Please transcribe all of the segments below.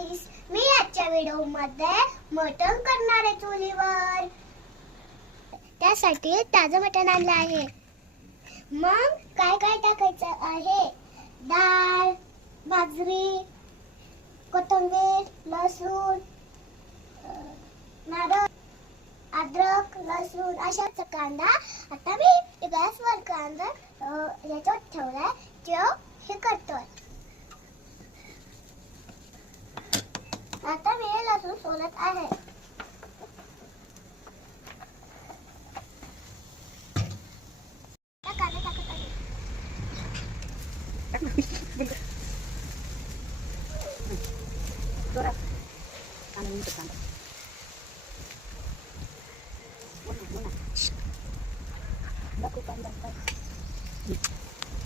गाईस, मी आजच्या व्हिडिओमध्ये मटण करणार आहे चुलीवर. त्यासाठी ताजं मटण आणलं आहे. मग काय काय टाकायचं आहे? डाळ, बाजरी, कोथिंबीर, लसूण, नारळ, अद्रक, लसूण अशाच कांदा. आता मी गॅसवर कांदा याच्यावर ठेवलाय, तो हे करतोय. आता मी लसूण सोलत आहे. कांदा टाकत आहे.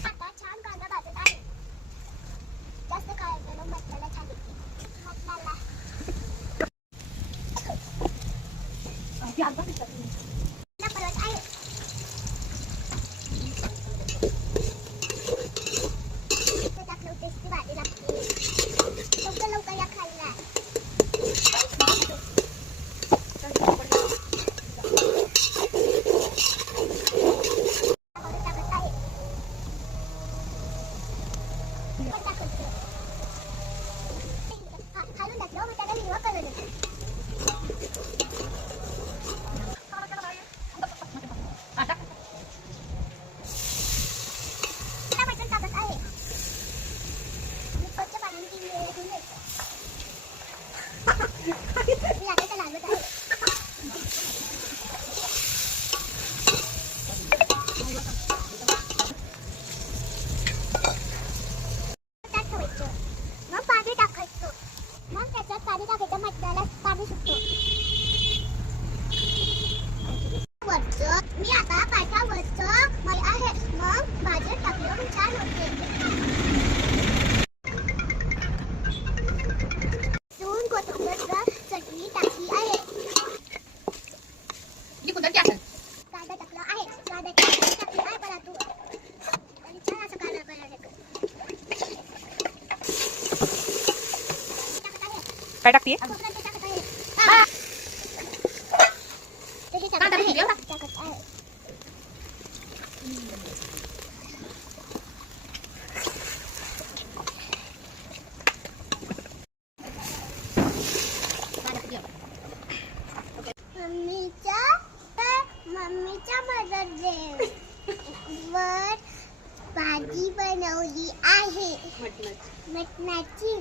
आता छान कांदा भाजत आहे. जास्त काढलेलं मसाला छान येते. मसाला परत आहे. टाकलं टेस्टी भाजी लागते. लवकर लवकर या खायला. खालून टाकलं मग त्याला हिरवा कलर येतो. मटण टाकत आहे. मी स्वच्छ पाण्याने 3 वेळा धुवून घ्यायचं. लागायचं लागत आहे. त्यात ठेवायचं. मग पाणी टाकायचं. मग त्याच्यात पाणी टाकायचं. मटणाला पाणी सुटतो. मी आता पाठावरचं मै आहे. मग भाज्या टाकलं मग छान होते. दोन कोथिंबीर चटणी टाकली आहे. कांदा टाकला आहे. कांदा टाकली आहे परतू. आणि छान असं कांदा करायचं. काय टाकते? खोबरं टाकत आहे. तसे टाकत आहे. टाकत आहे. मम्मीच्या मदतीने वर भाजी बनवली आहे. मटणाची